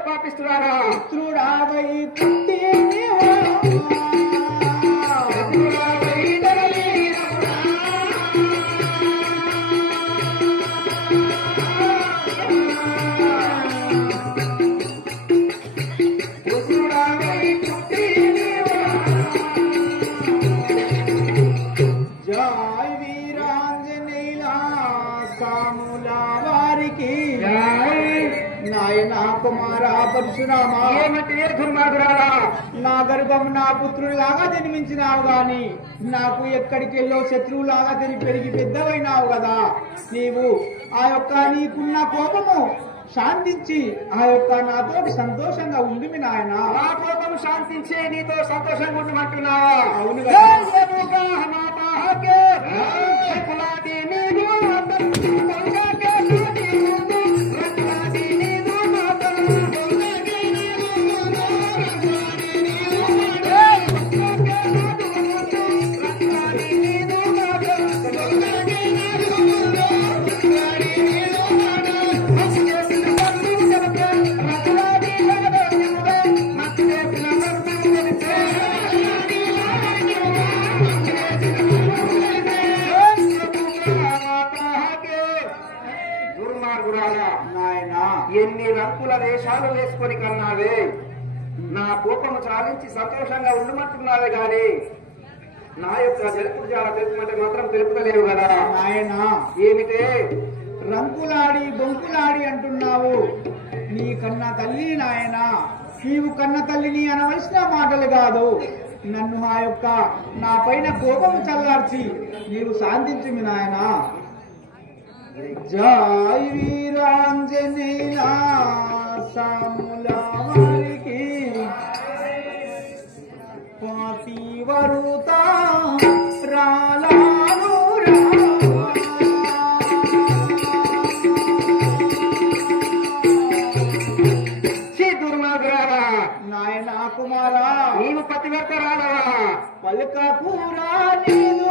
పాపిస్తున్నారా పుత్రుడావై పుట్టి జై వీరాంజనేయుల సాముల వారికి నాయన కుమార పరశురామ ఏమిటి దుర్మార్గురాలా నా గర్భం నా పుత్రులాగా జన్మించినావు గాని నాకు ఎక్కడికి వెళ్ళో శత్రువులాగా తిరిగి పెరిగి పెద్దవైనావు కదా నీవు ఆ యొక్క నీకున్న కోపము శాంతించి ఆ యొక్క నాతోటి సంతోషంగా ఉండిమి నాయన నా కోపం శాంతించే నీతో సంతోషంగా ఉండమంటున్నావా అవును కదా. నాయనా ఎన్ని రంకుల వేషాలు వేసుకొని కన్నావే నా కోపము చాలించి సంతోషంగా ఉండమంటున్నావే గాని నా యొక్క జలుపు జాల తెలుపుమంటే మాత్రం తెలుపుతలేవు కదా నాయనా ఏమిటే రంకులాడి బొంకులాడి అంటున్నావు నీ కన్న తల్లి నాయన నీవు కన్న తల్లిని అనవలసిన మాటలు కాదు నన్ను ఆ యొక్క నా పైన కోపము చల్లార్చి నీవు శాంతించుమి నాయన జై వీరాంజనేయుల సాముల వారికి పాతివరుత రాలాను దుర్మార్గురాలా నాయన కుమారా నీవు పతివర్త రాలవా పలుక పూరా నేను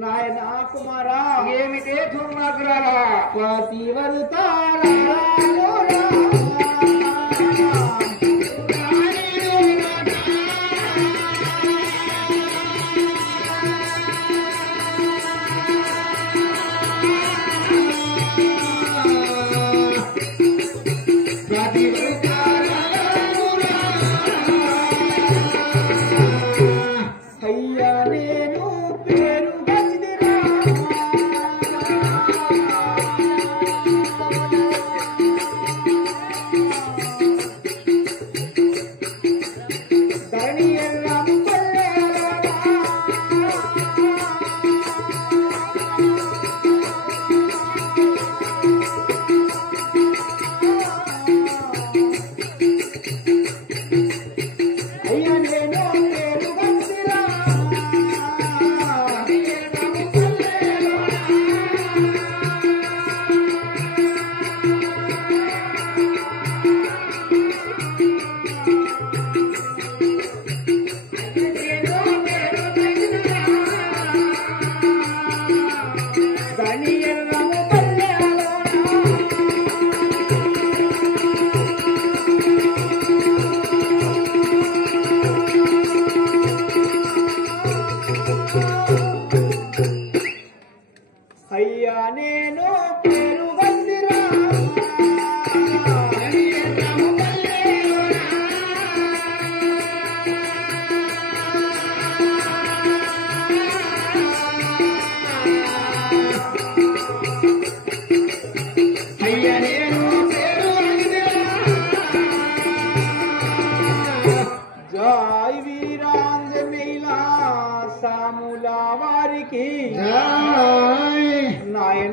నాయన కుమారా ఏమిటే దుర్మార్గురాలా పతివరుతారా అయ్యా నేను పేరు గచ్చిదిరా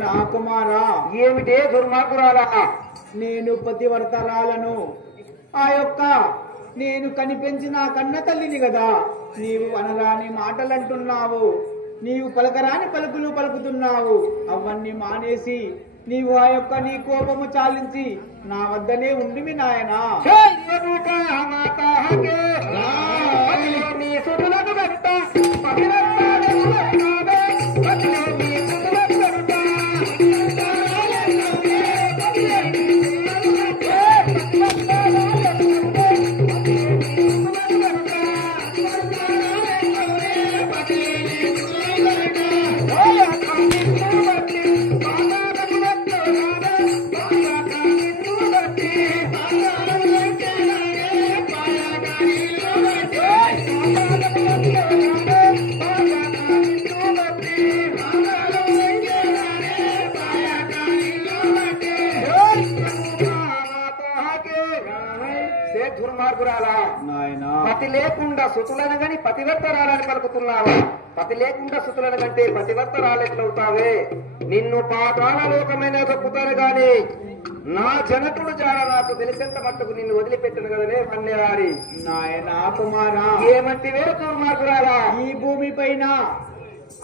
నాయన కుమారా, ఏమిటే దుర్మార్గురాలా? నేను పతివర్తరాలను. ఆ యొక్క నేను కనిపెంచిన కన్న తల్లిని కదా, నీవు అనరాని మాటలంటున్నావు, నీవు పలకరాని పలుకులు పలుకుతున్నావు. అవన్నీ మానేసి నీవు ఆ యొక్క నీ కోపము చాలించి నా వద్దనే ఉండిమి నాయనా. దుర్మార్గురాలా, నాయనా పతి లేకుండా సుతులను గని పతివర్తరాలని పలుకుతున్నావా? పతి లేకుండా సుతులను కంటే పతివర్తరాలెట్లవుతావే? నిన్ను పాతాళ లోకమైన తప్పుతాను గాని నా జనకుడు జాడ నాకు తెలిసేంత మట్టుకు నిన్ను వదిలిపెట్టను కదనే పన్నెరారి. నాయనా కుమారా, ఏమంటివే దుర్మార్గురాలా? ఈ భూమి పైన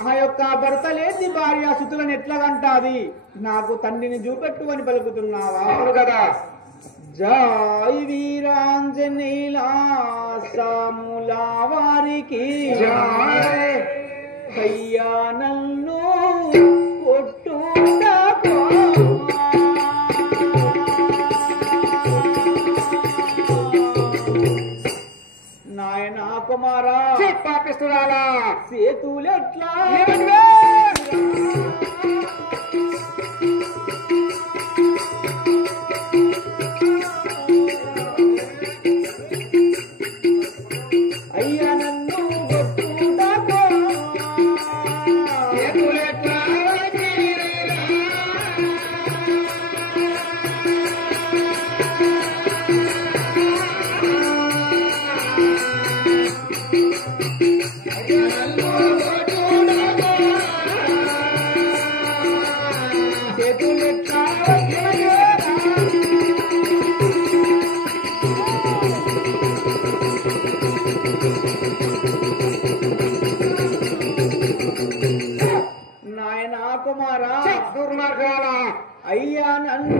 ఆ యొక్క భర్త లేని భార్య సుతులను ఎట్లాగంటాది? నాకు తండ్రిని చూపెట్టు అని పలుకుతున్నావా? అవును కదా. జై వీరాంజనేయుల సాముల వారికి జై. అయ్యా నన్ను కొట్టుడా నాయనా కుమారా, పాపిస్తురాలా, సేతులెట్లా అయ్యా నన్ను కొట్టుడా నాయనా కుమారా, దుర్మార్గాలా, అయ్యా నన్ను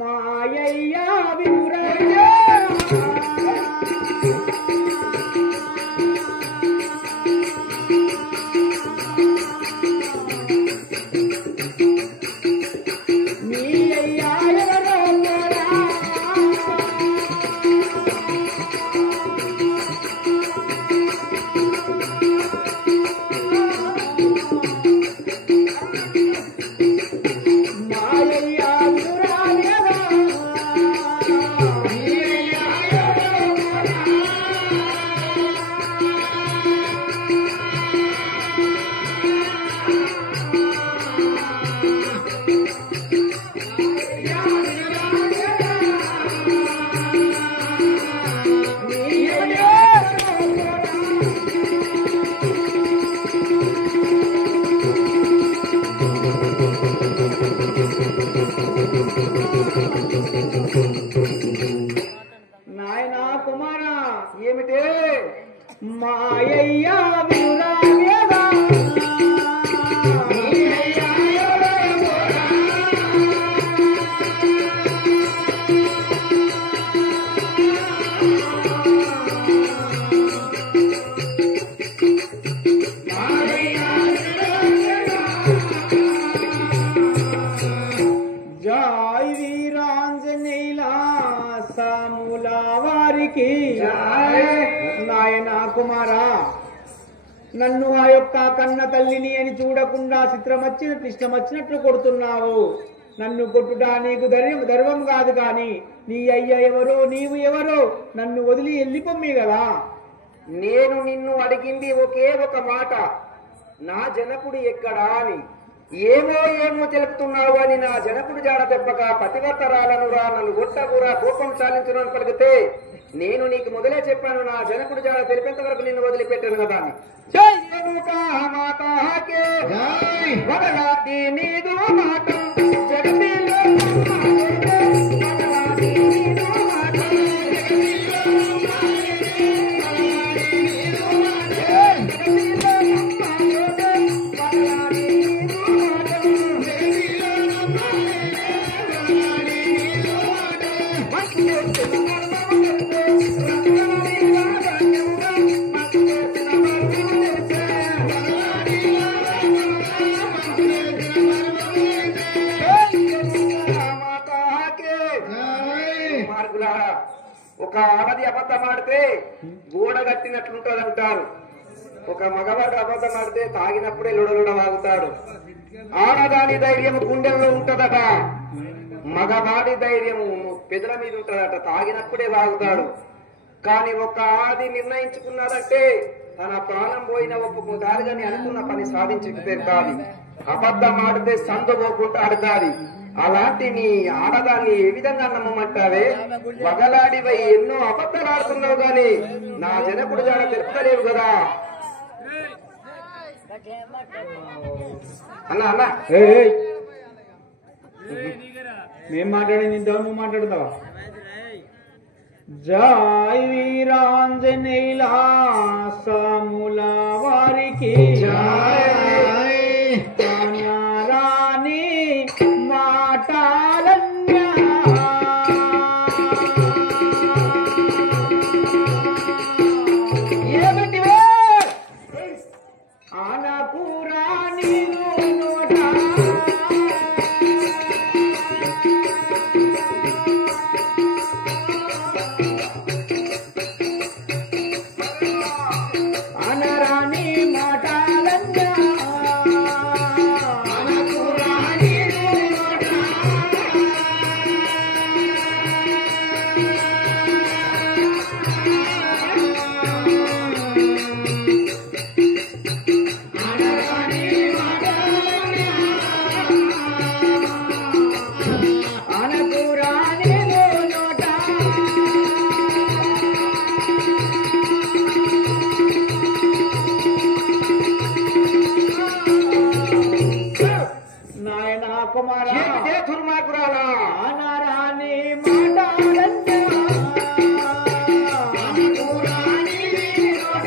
మాయయ్యా వినురయ్యా మీ అయ్యా ఎవరో మాయయ్యా వినురాలేదా నాయనా కుమారా, ఏమిటే? మాయయ్యా వినురాలేదా జై వీరాంజనేయుల సాముల వారికి నాయనా కుమారా, నన్ను ఆ యొక్క కన్న తల్లిని అని చూడకుండా చిత్రమచ్చినట్లు ఇష్టమచ్చినట్లు కొడుతున్నావు. నన్ను కొట్టుడా నీకు ధర్మం కాదు కాని నీ అయ్య ఎవరో నీవు ఎవరో నన్ను వదిలి వెళ్ళిపోమ్మి కదా. నేను నిన్ను అడిగింది ఒకే ఒక మాట, నా జనకుడు ఎక్కడా అని. ఏమో ఏమో తెలుపుతున్నావు అని నా జనకుడు జాడ తెప్పక పతివర్తరాలనురా, నన్ను గొట్టకురా, కోపం చాలించును అని పలికితే నేను నీకు మొదలే చెప్పాను, నా జనకుడు జాడ తెలిపేంత వరకు నిన్ను వదిలిపెట్టాను కదా అని. నీదు మాట జగతిలో ఒక ఆడది అబద్ధం ఆడితే గోడ కట్టినట్లుంటది అంటారు. ఒక మగవాడు అబద్ధం ఆడితే తాగినప్పుడే లొడలుడ వాగుతాడు. ఆడదాని ధైర్యం గుండెల్లో ఉంటదట, మగవాడి ధైర్యం పెదల మీద ఉంటదట, తాగినప్పుడే వాగుతాడు. కానీ ఒక ఆడది నిర్ణయించుకున్నదంటే తన ప్రాణం పోయిన ఒప్పుకుంటారు కానీ అనుకున్న పని సాధించి తీరుతాది. అబద్ధం ఆడితే సందు పోకుండా ఆడతాది. అలాంటి నీ ఆడదాన్ని ఏ విధంగా నమ్మమంటావే? వగలాడివై ఎన్నో అబద్ధాలు ఆడుతున్నావు గాని నా జనకుడు జాడ తెలుపుతలేవు కదా అన్నా. అన్నా మేం మాట్లాడింది ఇంతవరకు నువ్వు మాట్లాడతావా? జై వీరాంజనేయుల సాముల వారికి రాణి మాటాలన్యా ఏమిటివే ఆనపురా నీను నోట అనరాని మాటాలన్యా అనపురా నీను నోట అనరాని మాటాలన్యా అనపురా నీను నోట నాయనా కుమారా ఏమిటే దుర్మార్గురాలా? అనరాని మాటాలన్యా అనపురా నీను నోట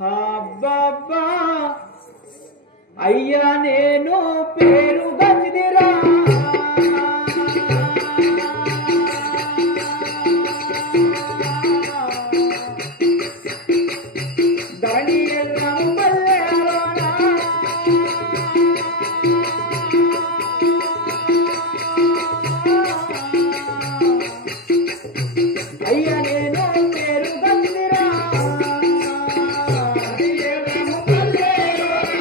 అబ్బబ్బా అయ్యా నేను పేరు గచ్చిదిరా ధరణి ఎల్లమ్మ పల్లెలోనా అయ్యా నేను పేరు గచ్చిదిరా ధరణి ఎల్లమ్మ పల్లెలోనా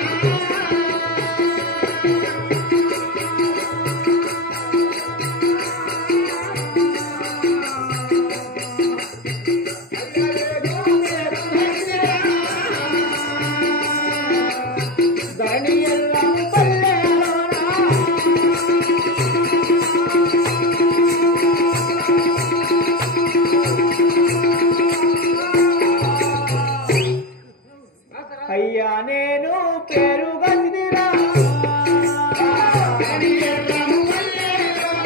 ధరణి ఎల్లమ్మ పల్లెలోనా అయ్యా నేను పేరు గచ్చిదిరా ధరణి ఎల్లమ్మ పల్లెలోనా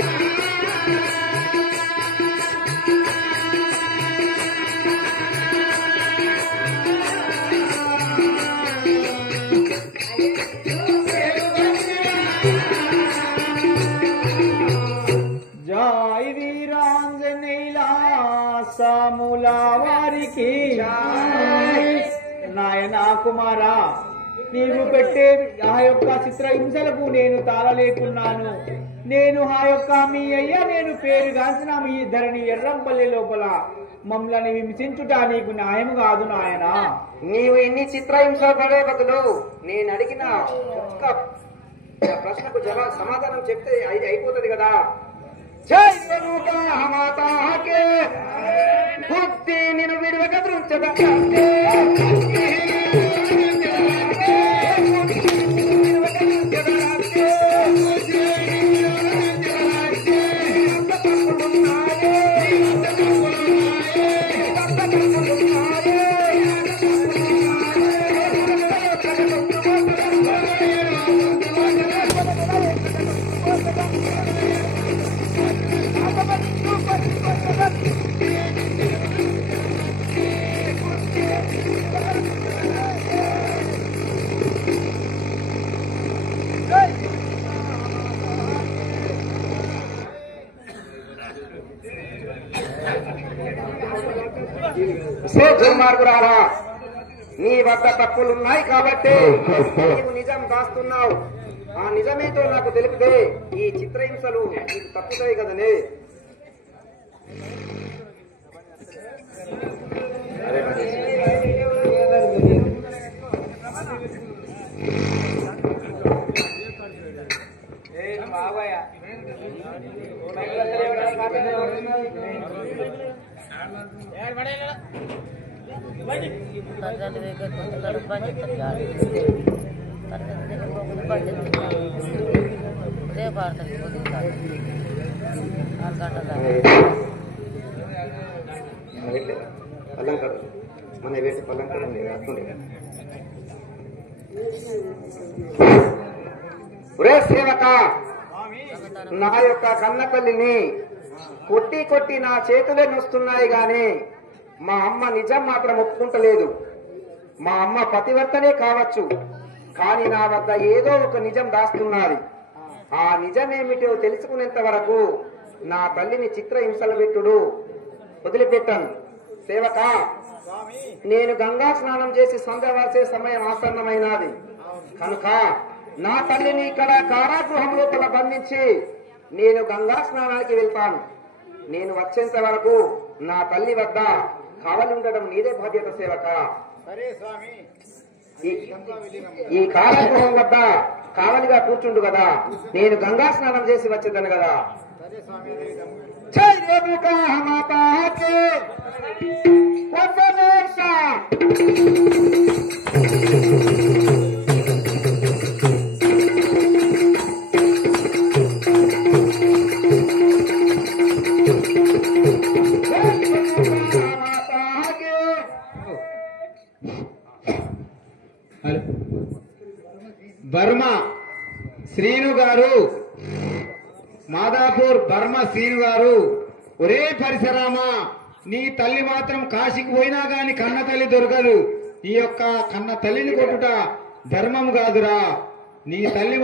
జై వీరాంజనేయుల సాముల వారికి నాయనా కుమారా నీవు పెట్టే ఆ యొక్క చిత్రహింసలకు నేను తాళలేకున్నాను. నేను ఆ యొక్క మీ అయ్యా నేను పేరుగాంచిన మీ ధరణి ఎర్రంపల్లి లోపల మమ్మల్ని హింసించుట నీకు న్యాయం కాదు నాయనా. నీవు ఇన్ని చిత్రహింస పడే బదులు నేను అడిగిన ఒక్క ప్రశ్నకు సమాధానం చెప్తే అది అయిపోతుంది కదా. జై మాతాకే బుద్ధి నేను విడువక దృంచదా దుర్మార్గురాలా, నీ వద్ద తప్పులున్నాయి కాబట్టి నీవు నిజం దాస్తున్నావు. ఆ నిజమేతో నాకు తెలిపితే ఈ చిత్రహింసలు నీకు తప్పుతాయి కదనే. మన వేసి పల్లంకరం ఒరే సేవక, నా యొక్క కన్న తల్లిని కొట్టి కొట్టి నా చేతులే నొస్తున్నాయి గాని మా అమ్మ నిజం మాత్రం ఒప్పుకుంటలేదు. మా అమ్మ పతివర్తనే కావచ్చు, కానీ నా వద్ద ఏదో ఒక నిజం దాస్తున్నది. ఆ నిజమేమిటో తెలుసుకునేంత వరకు నా తల్లిని చిత్రహింసలు పెట్టుడు వదిలిపెట్టాను. సేవక, నేను గంగా స్నానం చేసి సంధ్య వాసే సమయం ఆసన్నమైనది కనుక నా తల్లిని ఇక్కడ కారాగృహం లోపల బంధించి నేను గంగా స్నానానికి వెళ్తాను. నేను వచ్చేంత వరకు నా తల్లి వద్ద కావలి ఉండడం నీదే బాధ్యత సేవక. ఈ కారాగృహం వద్ద కావలిగా కూర్చుండు కదా, నేను గంగా స్నానం చేసి వచ్చేదాను కదా. జై రేణుకా మాతాకే వదనేశా. బర్మా శ్రీను గారు, మాదాపూర్ బర్మా శ్రీను గారు, ఒరే పరిసరామా, నీ తల్లి మాత్రం కాశీకి పోయినా గాని కన్న తల్లి దొరకదు. ఈ యొక్క కన్న తల్లిని కొట్టుట ధర్మం కాదురా. నీ తల్లి